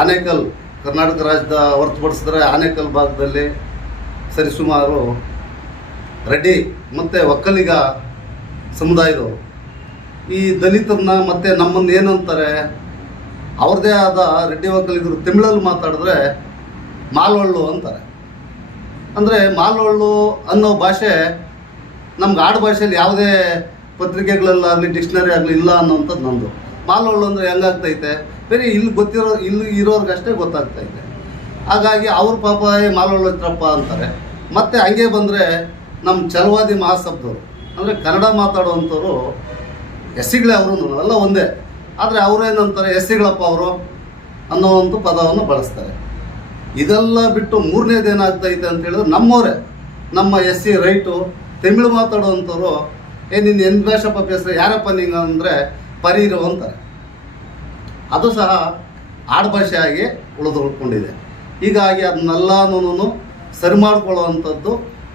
ಆನೇಕಲ್ ಕರ್ನಾಟಕ ರಾಜ್ಯದ ಹೊರತುಪಡಿಸಿದ್ರೆ ಆನೇಕಲ್ ಭಾಗದಲ್ಲಿ ಸರಿಸುಮಾರು ರೆಡ್ಡಿ ಮತ್ತು ಒಕ್ಕಲಿಗ ಸಮುದಾಯದವರು ಈ ದಲಿತರನ್ನ ಮತ್ತು ನಮ್ಮನ್ನು ಏನಂತಾರೆ, ಅವ್ರದ್ದೇ ಆದ ರೆಡ್ಡಿ ಒಕ್ಕಲಿಗರು ತಮಿಳಲ್ಲಿ ಮಾತಾಡಿದ್ರೆ ಮಾಲ್ವಳ್ಳು ಅಂತಾರೆ. ಅಂದರೆ ಮಾಲ್ವಳ್ಳು ಅನ್ನೋ ಭಾಷೆ ನಮ್ಗೆ ಆಡು ಭಾಷೆಯಲ್ಲಿ ಯಾವುದೇ ಪತ್ರಿಕೆಗಳಲ್ಲಾಗಲಿ ಡಿಕ್ಷನರಿ ಆಗಲಿ ಇಲ್ಲ ಅನ್ನೋವಂಥದ್ದು ನಮ್ಮದು. ಮಾಲ್ವಳ್ಳು ಅಂದರೆ ಹೆಂಗಾಗ್ತೈತೆ, ಬೇರೆ ಇಲ್ಲಿ ಇರೋರ್ಗಷ್ಟೇ ಗೊತ್ತಾಗ್ತೈತೆ. ಹಾಗಾಗಿ ಅವ್ರ ಪಾಪ ಮಾಲ್ವಳ್ಳು ಹತ್ರಪ್ಪ ಅಂತಾರೆ. ಮತ್ತು ಹಂಗೆ ಬಂದರೆ ನಮ್ಮ ಛಲವಾದಿ ಮಹಾಸಬ್ದವರು ಅಂದರೆ ಕನ್ನಡ ಮಾತಾಡುವಂಥವ್ರು ಎಸ್ ಸಿಗಳೇ ಅವರು ಎಲ್ಲ ಒಂದೇ, ಆದರೆ ಅವರೇನಂತಾರೆ ಎಸ್ ಸಿಗಳಪ್ಪ ಅವರು ಅನ್ನೋವಂಥ ಪದವನ್ನು ಬಳಸ್ತಾರೆ. ಇದೆಲ್ಲ ಬಿಟ್ಟು ಮೂರನೇದು ಏನಾಗ್ತೈತೆ ಅಂತ ಹೇಳಿದ್ರೆ ನಮ್ಮವರೇ, ನಮ್ಮ ಎಸ್ ಸಿ ರೈಟು ತಮಿಳು ಮಾತಾಡುವಂಥವ್ರು ನಿನ್ನ ಎನ್ ಭಾಷಪ್ಪ ಹೆಸರು ಯಾರಪ್ಪ ನಿಂಗೆ ಅಂದರೆ ಪರೀರು ಅಂತಾರೆ. ಅದು ಸಹ ಆಡುಭಾಷೆಯಾಗಿ ಉಳಿದುಕೊಂಡಿದೆ. ಹೀಗಾಗಿ ಅದನ್ನೆಲ್ಲನೂ ಸರಿ ಮಾಡಿಕೊಳ್ಳುವಂಥದ್ದು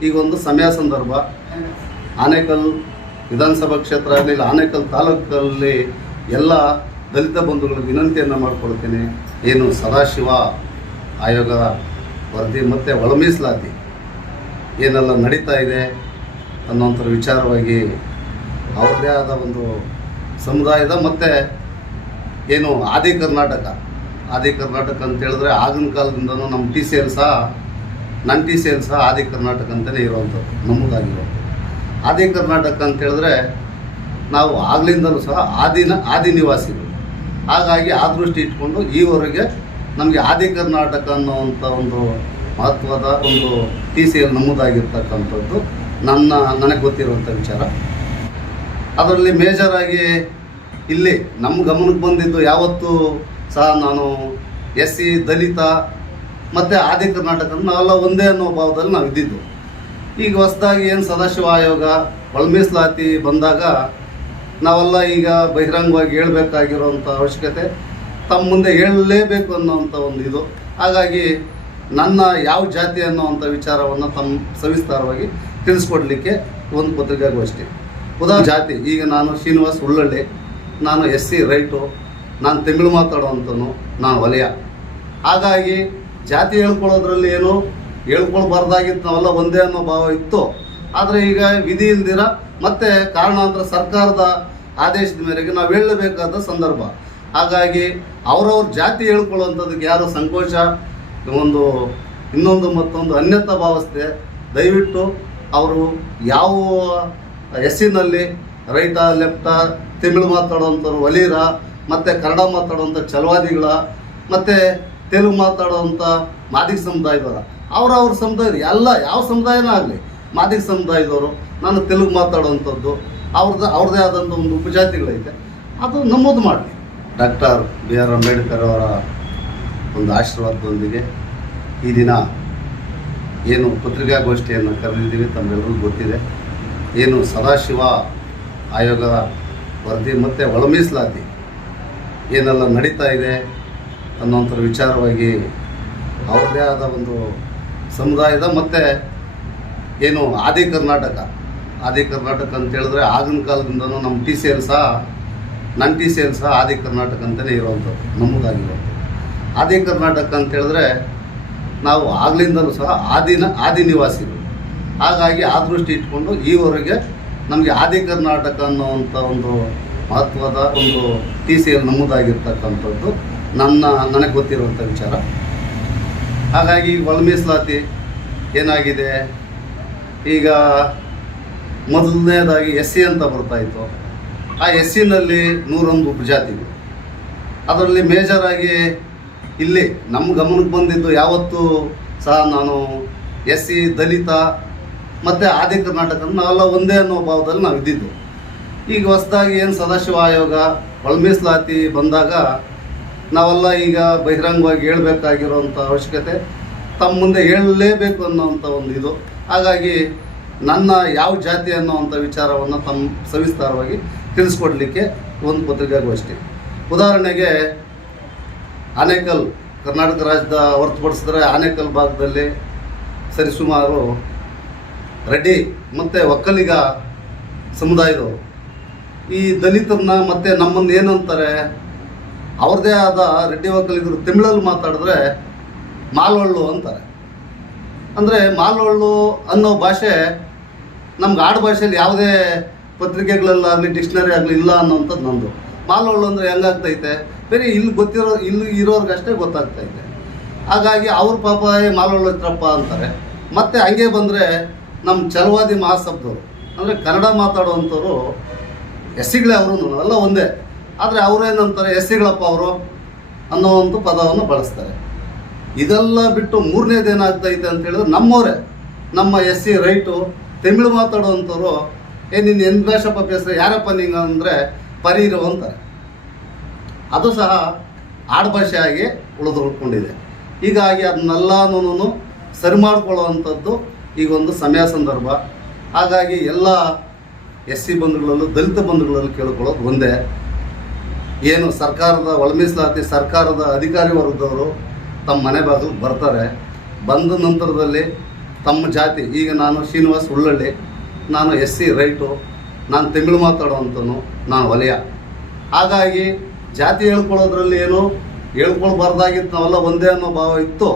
ಈಗೊಂದು ಸಮಯ ಸಂದರ್ಭ. ಆನೇಕಲ್ ವಿಧಾನಸಭಾ ಕ್ಷೇತ್ರ ಆಗಲಿ, ಆನೇಕಲ್ ತಾಲೂಕಲ್ಲಿ ಎಲ್ಲ ದಲಿತ ಬಂಧುಗಳಿಗೆ ವಿನಂತಿಯನ್ನು ಮಾಡಿಕೊಳ್ತೀನಿ. ಏನು ಸದಾಶಿವ ಆಯೋಗ ವರದಿ ಮತ್ತು ಒಳ ಮೀಸಲಾತಿ ಏನೆಲ್ಲ ನಡೀತಾ ಇದೆ ಅನ್ನೋಂಥ ವಿಚಾರವಾಗಿ ಅವ್ರದ್ದೇ ಆದ ಒಂದು ಸಮುದಾಯದ ಮತ್ತು ಏನು ಆದಿ ಕರ್ನಾಟಕ ಅಂತ ಹೇಳಿದ್ರೆ ಆಗಿನ ಕಾಲದಿಂದನೂ ನಮ್ಮ ಟಿ ಸಿ ಎಲ್ ಸಹ ಆದಿ ಕರ್ನಾಟಕ ಅಂತಲೇ ಇರುವಂಥದ್ದು, ನಮ್ಮದಾಗಿರುವಂಥದ್ದು. ಆದಿ ಕರ್ನಾಟಕ ಅಂತ ಹೇಳಿದ್ರೆ ನಾವು ಆಗ್ಲಿಂದಲೂ ಸಹ ಆದಿ ನಿವಾಸಿಗಳು. ಹಾಗಾಗಿ ಆ ದೃಷ್ಟಿ ಇಟ್ಕೊಂಡು ಈವರೆಗೆ ನಮಗೆ ಆದಿ ಕರ್ನಾಟಕ ಅನ್ನೋವಂಥ ಒಂದು ಮಹತ್ವದ ಒಂದು ಟಿ ಸಿ ಎಲ್ ನಮ್ಮದಾಗಿರ್ತಕ್ಕಂಥದ್ದು ನನಗೆ ಗೊತ್ತಿರುವಂಥ ವಿಚಾರ. ಅದರಲ್ಲಿ ಮೇಜರಾಗಿ ಇಲ್ಲಿ ನಮ್ಮ ಗಮನಕ್ಕೆ ಬಂದಿದ್ದು ಯಾವತ್ತೂ ಸಹ ನಾನು ಎಸ್ ಸಿ ದಲಿತ ಮತ್ತು ಆದಿ ಕರ್ನಾಟಕ ನಾವೆಲ್ಲ ಒಂದೇ ಅನ್ನೋ ಭಾವದಲ್ಲಿ ನಾವು ಇದ್ದಿದ್ದು. ಈಗ ಹೊಸದಾಗಿ ಏನು ಸದಾಶಿವ ಆಯೋಗ ಒಳ ಮೀಸಲಾತಿ ಬಂದಾಗ ನಾವೆಲ್ಲ ಈಗ ಬಹಿರಂಗವಾಗಿ ಹೇಳಬೇಕಾಗಿರೋವಂಥ ಅವಶ್ಯಕತೆ ತಮ್ಮ ಮುಂದೆ ಹೇಳಲೇಬೇಕು ಅನ್ನೋವಂಥ ಒಂದು ಇದು. ಹಾಗಾಗಿ ನನ್ನ ಯಾವ ಜಾತಿ ಅನ್ನೋವಂಥ ವಿಚಾರವನ್ನು ತಮ್ಮ ಸವಿಸ್ತಾರವಾಗಿ ತಿಳಿಸ್ಕೊಡ್ಲಿಕ್ಕೆ ಒಂದು ಪತ್ರಿಕಾಗೋಷ್ಠಿ. ಜಾತಿ, ಈಗ ನಾನು ಶ್ರೀನಿವಾಸ್ ಉಳ್ಳಳ್ಳಿ, ನಾನು ಎಸ್ ಸಿ ರೈಟು, ನಾನು ತಮಿಳು ಮಾತಾಡೋವಂಥನು, ನಾನು ವಲಯ. ಹಾಗಾಗಿ ಜಾತಿ ಹೇಳ್ಕೊಳ್ಳೋದ್ರಲ್ಲಿ ಏನು ಹೇಳ್ಕೊಳ್ಬಾರ್ದಾಗಿತ್ತು, ನಾವೆಲ್ಲ ಒಂದೇ ಅನ್ನೋ ಭಾವ ಇತ್ತು. ಆದರೆ ಈಗ ವಿಧಿ ಇಲ್ದಿರ ಮತ್ತು ಕಾರಣಾಂತರ ಸರ್ಕಾರದ ಆದೇಶದ ಮೇರೆಗೆ ನಾವು ಹೇಳಬೇಕಾದ ಸಂದರ್ಭ. ಹಾಗಾಗಿ ಅವರವ್ರ ಜಾತಿ ಹೇಳ್ಕೊಳ್ಳುವಂಥದ್ದಕ್ಕೆ ಯಾರು ಸಂಕೋಚ ಇನ್ನೊಂದು ಮತ್ತೊಂದು ಅನ್ಯತಾ ಭಾವಿಸ್ದೆ ದಯವಿಟ್ಟು ಅವರು ಯಾವ ಎಸ್ಸಿನಲ್ಲಿ ರೈಟ ಲೆಫ್ಟ ತಮಿಳು ಮಾತಾಡುವಂಥವ್ರು ವಲೀರ ಮತ್ತು ಕನ್ನಡ ಮಾತಾಡುವಂಥ ಛಲವಾದಿಗಳ ಮತ್ತು ತೆಲುಗು ಮಾತಾಡುವಂಥ ಮಾದಿಗ ಸಮುದಾಯದವರ ಅವ್ರವ್ರ ಸಮುದಾಯದ ಎಲ್ಲ ಯಾವ ಸಮುದಾಯನೇ ಆಗಲಿ ಮಾದಿಗ ಸಮುದಾಯದವರು, ನಾನು ತೆಲುಗು ಮಾತಾಡುವಂಥದ್ದು ಅವ್ರದ್ದೇ ಆದಂಥ ಒಂದು ಉಪಜಾತಿಗಳೈತೆ, ಅದು ನಮ್ಮದು ಮಾಡಲಿ. ಡಾಕ್ಟರ್ ಬಿ ಆರ್ ಅಂಬೇಡ್ಕರ್ ಅವರ ಒಂದು ಆಶೀರ್ವಾದದೊಂದಿಗೆ ಈ ದಿನ ಏನು ಪತ್ರಿಕಾಗೋಷ್ಠಿಯನ್ನು ಕರೆದಿದ್ದೀವಿ ತಮ್ಮೆಲ್ಲರಿಗೂ ಗೊತ್ತಿದೆ. ಏನು ಸದಾಶಿವ ಆಯೋಗ ವರದಿ ಮತ್ತು ಒಳ ಮೀಸಲಾತಿ ಏನೆಲ್ಲ ನಡೀತಾ ಇದೆ ಅನ್ನೋಂಥ ವಿಚಾರವಾಗಿ ಅವ್ರದ್ದೇ ಆದ ಒಂದು ಸಮುದಾಯದ ಮತ್ತು ಏನು ಆದಿ ಕರ್ನಾಟಕ ಅಂತ ಹೇಳಿದ್ರೆ ಆಗಿನ ಕಾಲದಿಂದನೂ ನಮ್ಮ ಟಿ ಸಿ ಎಲ್ ಸಹ ಆದಿ ಕರ್ನಾಟಕ ಅಂತಲೇ ಇರುವಂಥದ್ದು, ನಮ್ಮದಾಗಿರುವಂಥದ್ದು. ಆದಿ ಕರ್ನಾಟಕ ಅಂತ ಹೇಳಿದ್ರೆ ನಾವು ಆಗ್ಲಿಂದಲೂ ಸಹ ಆದಿ ನಿವಾಸಿಗಳು. ಹಾಗಾಗಿ ಆ ದೃಷ್ಟಿ ಇಟ್ಕೊಂಡು ಈವರೆಗೆ ನಮಗೆ ಆದಿ ಕರ್ನಾಟಕ ಅನ್ನೋವಂಥ ಒಂದು ಮಹತ್ವದ ಒಂದು ಟಿ ಸಿ ಎಲ್ ನಮ್ಮದಾಗಿರ್ತಕ್ಕಂಥದ್ದು ನನಗೆ ಗೊತ್ತಿರುವಂಥ ವಿಚಾರ. ಹಾಗಾಗಿ ಒಳ ಮೀಸಲಾತಿ ಏನಾಗಿದೆ, ಈಗ ಮೊದಲನೇದಾಗಿ ಎಸ್ ಸಿ ಅಂತ ಬರ್ತಾಯಿತ್ತು. ಆ ಎಸ್ ಸಿನಲ್ಲಿ 101 ಉಪಜಾತಿಗಳು. ಅದರಲ್ಲಿ ಮೇಜರಾಗಿ ಇಲ್ಲಿ ನಮ್ಮ ಗಮನಕ್ಕೆ ಬಂದಿದ್ದು ಯಾವತ್ತೂ ಸಹ ನಾನು ಎಸ್ ಸಿ ದಲಿತ ಮತ್ತು ಆದಿ ಕರ್ನಾಟಕ ನಾವೆಲ್ಲ ಒಂದೇ ಅನ್ನೋ ಭಾವದಲ್ಲಿ ನಾವು ಇದ್ದಿದ್ದು. ಈಗ ಹೊಸದಾಗಿ ಏನು ಸದಾಶಿವ ಆಯೋಗ ಒಳ ಮೀಸಲಾತಿ ಬಂದಾಗ ನಾವೆಲ್ಲ ಈಗ ಬಹಿರಂಗವಾಗಿ ಹೇಳಬೇಕಾಗಿರೋವಂಥ ಅವಶ್ಯಕತೆ ತಮ್ಮ ಮುಂದೆ ಹೇಳಲೇಬೇಕು ಅನ್ನೋವಂಥ ಒಂದು ಇದು. ಹಾಗಾಗಿ ನನ್ನ ಯಾವ ಜಾತಿ ಅನ್ನೋವಂಥ ವಿಚಾರವನ್ನು ತಮ್ಮ ಸವಿಸ್ತಾರವಾಗಿ ತಿಳಿಸ್ಕೊಡ್ಲಿಕ್ಕೆ ಒಂದು ಪತ್ರಿಕಾಗೋಷ್ಠಿ. ಉದಾಹರಣೆಗೆ ಆನೇಕಲ್ ಕರ್ನಾಟಕ ರಾಜ್ಯದ ಹೊರತುಪಡಿಸಿದ್ರೆ ಆನೇಕಲ್ ಭಾಗದಲ್ಲಿ ಸರಿಸುಮಾರು ರೆಡ್ಡಿ ಮತ್ತು ಒಕ್ಕಲಿಗ ಸಮುದಾಯದವರು ಈ ದಲಿತರನ್ನ ಮತ್ತು ನಮ್ಮನ್ನು ಏನಂತಾರೆ, ಅವ್ರದ್ದೇ ಆದ ರೆಡ್ಡಿ ಒಕ್ಕಲಿಗರು ತಮಿಳಲ್ಲಿ ಮಾತಾಡಿದ್ರೆ ಮಾಲ್ವಳ್ಳು ಅಂತಾರೆ. ಅಂದರೆ ಮಾಲ್ವಳ್ಳು ಅನ್ನೋ ಭಾಷೆ ನಮ್ಗೆ ಆಡು ಭಾಷೆಯಲ್ಲಿ ಯಾವುದೇ ಪತ್ರಿಕೆಗಳಲ್ಲಾಗಲಿ ಡಿಕ್ಷನರಿ ಆಗಲಿ ಇಲ್ಲ ಅನ್ನೋಂಥದ್ದು ನಂದು. ಮಾಲ್ವಳ್ಳು ಅಂದರೆ ಹೆಂಗಾಗ್ತೈತೆ, ಬೇರೆ ಇಲ್ಲಿ ಇರೋರ್ಗಷ್ಟೇ ಗೊತ್ತಾಗ್ತೈತೆ. ಹಾಗಾಗಿ ಅವ್ರ ಪಾಪ ಮಾಲ್ವಳ್ಳು ಇತ್ರಪ್ಪ ಅಂತಾರೆ. ಮತ್ತು ಹಂಗೆ ಬಂದರೆ ನಮ್ಮ ಛಲವಾದಿ ಮಹಾಸಬ್ದವರು ಅಂದರೆ ಕನ್ನಡ ಮಾತಾಡುವಂಥವ್ರು ಎಸ್ಸಿಗಳೇ ಅವರು ಎಲ್ಲ ಒಂದೇ. ಆದರೆ ಅವರೇನಂತಾರೆ ಎಸ್ಸಿಗಳಪ್ಪ ಅವರು ಅನ್ನೋವಂಥ ಪದವನ್ನು ಬಳಸ್ತಾರೆ. ಇದೆಲ್ಲ ಬಿಟ್ಟು ಮೂರನೇದೇನಾಗ್ತೈತೆ ಅಂತ ಹೇಳಿದ್ರೆ ನಮ್ಮವರೇ ನಮ್ಮ ಎಸ್ಸಿ ರೈಟು ತಮಿಳು ಮಾತಾಡುವಂಥವ್ರು ನಿನ್ನ ಎಂದ ಭಾಷೆಪ್ಪ ಬೇಸ್ರೆ ಯಾರಪ್ಪ ನಿಂಗೆ ಅಂದರೆ ಪರೀರು ಅಂತಾರೆ. ಅದು ಸಹ ಆಡುಭಾಷೆಯಾಗಿ ಉಳಿದುಕೊಂಡಿದೆ. ಹೀಗಾಗಿ ಅದನ್ನೆಲ್ಲನೂ ಸರಿ ಮಾಡಿಕೊಳ್ಳುವಂಥದ್ದು ಈಗೊಂದು ಸಮಯ ಸಂದರ್ಭ. ಹಾಗಾಗಿ ಎಲ್ಲ ಎಸ್ಸಿ ಬಂಧುಗಳಲ್ಲೂ ದಲಿತ ಬಂಧುಗಳಲ್ಲೂ ಕೇಳ್ಕೊಳ್ಳೋದು ಒಂದೇ, ಏನು ಸರ್ಕಾರದ ಒಳ ಮೀಸಲಾತಿ ಸರ್ಕಾರದ ಅಧಿಕಾರಿ ವರ್ಗದವರು ತಮ್ಮ ಮನೆ ಬಾಗಿಲಿಗೆ ಬರ್ತಾರೆ. ಬಂದ ನಂತರದಲ್ಲಿ ತಮ್ಮ ಜಾತಿ, ಈಗ ನಾನು ಶ್ರೀನಿವಾಸ್ ಉಳ್ಳಳ್ಳಿ, ನಾನು ಎಸ್ಸಿ ರೈಟು, ನಾನು ತಮಿಳು ಮಾತಾಡುವಂಥನು, ನಾನು ವಲಯ. ಹಾಗಾಗಿ ಜಾತಿ ಹೇಳ್ಕೊಳ್ಳೋದ್ರಲ್ಲಿ ಏನು ಹೇಳ್ಕೊಳ್ಬಾರ್ದಾಗಿತ್ತು, ನಾವೆಲ್ಲ ಒಂದೇ ಅನ್ನೋ ಭಾವ ಇತ್ತು.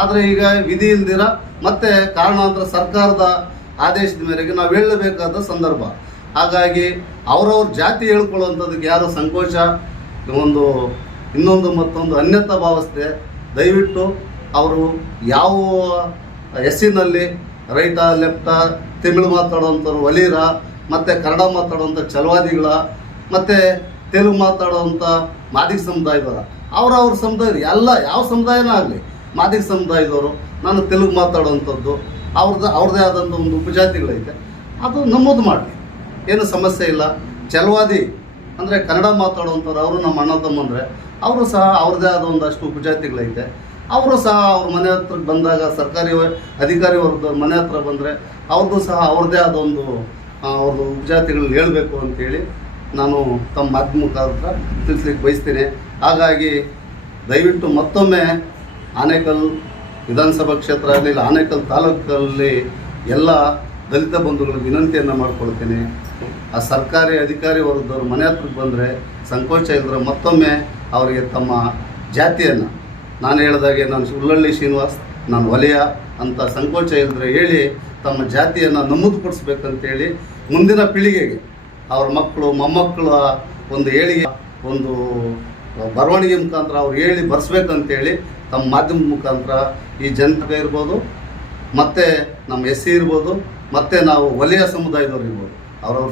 ಆದರೆ ಈಗ ವಿಧಿ ಇಲ್ದಿರ ಮತ್ತು ಕಾರಣಾಂತರ ಸರ್ಕಾರದ ಆದೇಶದ ಮೇರೆಗೆ ನಾವು ಹೇಳಬೇಕಾದ ಸಂದರ್ಭ. ಹಾಗಾಗಿ ಅವರವ್ರ ಜಾತಿ ಹೇಳ್ಕೊಳ್ಳುವಂಥದ್ದಕ್ಕೆ ಯಾರು ಸಂಕೋಚ ಇನ್ನೊಂದು ಮತ್ತೊಂದು ಅನ್ಯತಾ ಭಾವಿಸ್ದೆ ದಯವಿಟ್ಟು ಅವರು ಯಾವ ಎಸ್ಸಿನಲ್ಲಿ ರೈಟಾ ಲೆಫ್ಟಾ ತಮಿಳು ಮಾತಾಡುವಂಥವ್ರು ವಲೀರ ಮತ್ತು ಕನ್ನಡ ಮಾತಾಡುವಂಥ ಛಲವಾದಿಗಳ ಮತ್ತು ತೆಲುಗು ಮಾತಾಡುವಂಥ ಮಾದಿಗ ಸಮುದಾಯದವರ ಅವ್ರವ್ರ ಸಮುದಾಯ ಎಲ್ಲ ಯಾವ ಸಮುದಾಯನೇ ಆಗಲಿ ಮಾದಿಗ ಸಮುದಾಯದವರು ನಾನು ತೆಲುಗು ಮಾತಾಡುವಂಥದ್ದು ಅವ್ರದ್ದೇ ಆದಂಥ ಒಂದು ಉಪಜಾತಿಗಳೈತೆ, ಅದು ನಮ್ಮದು ಮಾಡಲಿ, ಏನು ಸಮಸ್ಯೆ ಇಲ್ಲ. ಛಲವಾದಿ ಅಂದರೆ ಕನ್ನಡ ಮಾತಾಡುವಂಥವ್ರು ಅವರು ನಮ್ಮ ಅಣ್ಣ ತಮ್ಮಂದರೆ ಅವರು ಸಹ ಅವ್ರದ್ದೇ ಆದ ಒಂದಷ್ಟು ಉಪಜಾತಿಗಳೈತೆ. ಅವರು ಸಹ ಅವ್ರ ಮನೆ ಹತ್ರಕ್ಕೆ ಬಂದಾಗ ಸರ್ಕಾರಿ ಅಧಿಕಾರಿ ವರ್ಗದವ್ರ ಮನೆ ಹತ್ರ ಬಂದರೆ ಅವ್ರದ್ದು ಸಹ ಅವ್ರದ್ದೇ ಆದ ಒಂದು ಅವ್ರದ್ದು ಉಪಜಾತಿಗಳು ಹೇಳಬೇಕು ಅಂತೇಳಿ ನಾನು ತಮ್ಮ ಮಾಧ್ಯಮ ಮುಖಾಂತರ ತಿಳಿಸ್ಲಿಕ್ಕೆ ಬಯಸ್ತೀನಿ. ಹಾಗಾಗಿ ದಯವಿಟ್ಟು ಮತ್ತೊಮ್ಮೆ ಆನೇಕಲ್ ವಿಧಾನಸಭಾ ಕ್ಷೇತ್ರ ಆಗಲಿ ಆನೇಕಲ್ ತಾಲೂಕಲ್ಲಿ ಎಲ್ಲ ದಲಿತ ಬಂಧುಗಳಿಗೆ ವಿನಂತಿಯನ್ನು ಮಾಡ್ಕೊಳ್ತೀನಿ. ಆ ಸರ್ಕಾರಿ ಅಧಿಕಾರಿ ವರ್ಗದವ್ರು ಮನೆ ಹತ್ರಕ್ಕೆ ಬಂದರೆ ಸಂಕೋಚ ಇಲ್ಲದ್ರೆ ಮತ್ತೊಮ್ಮೆ ಅವರಿಗೆ ತಮ್ಮ ಜಾತಿಯನ್ನು ನಾನು ಹೇಳಿದಾಗೆ ನಾನು ಉಳ್ಳಳ್ಳಿ ಶ್ರೀನಿವಾಸ್, ನಾನು ವಲಯ ಅಂತ ಸಂಕೋಚ ಇಲ್ಲದ್ರೆ ಹೇಳಿ ತಮ್ಮ ಜಾತಿಯನ್ನು ನಮೂದುಪಡಿಸ್ಬೇಕಂತೇಳಿ ಮುಂದಿನ ಪೀಳಿಗೆಗೆ ಅವ್ರ ಮಕ್ಕಳು ಮೊಮ್ಮಕ್ಕಳ ಒಂದು ಏಳಿಗೆ ಒಂದು ಬರವಣಿಗೆ ಮುಖಾಂತರ ಅವ್ರು ಹೇಳಿ ಬರ್ಸ್ಬೇಕಂತೇಳಿ ತಮ್ಮ ಮಾಧ್ಯಮದ ಮುಖಾಂತರ ಈ ಜನತೆ ಇರ್ಬೋದು, ಮತ್ತು ನಮ್ಮ ಎಸ್ಸಿ ಇರ್ಬೋದು, ಮತ್ತು ನಾವು ವಲಯ ಸಮುದಾಯದವ್ರು ಇರ್ಬೋದು, ಅವ್ರವ್ರ